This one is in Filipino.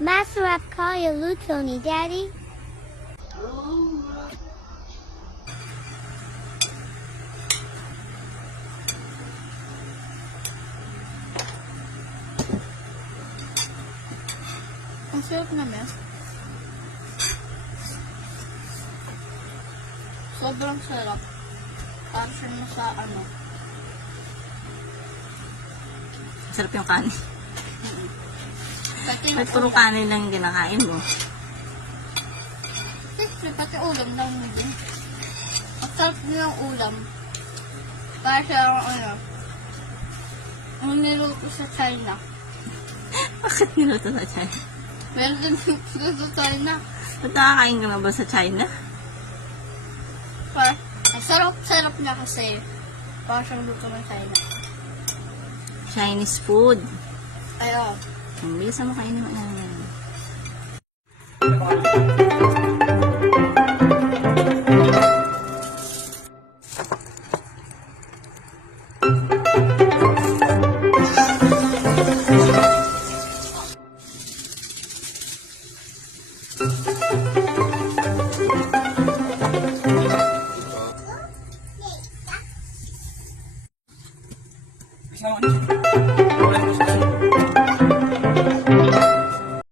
Masarap kaya luto ni Daddy. Ang sarap naman. Sobrang sarap. Parang siya na sa ano. Sarap yung kanin. Pati Ba't yung puro ulam. kanin lang yung kinakain mo? Siyempre, pati ulam lang mo din. Ang sarap niya yung ulam. Para siya ano. Ang niluto sa China. Bakit niluto sa China? Meron din niluto sa China. Ba't nakakain ka na ba sa China? Para, ang sarap niya kasi. Para siyang luto ng China. Chinese food. Ayun. Ang bilis mo kainin mo na. Kasama ka na siya.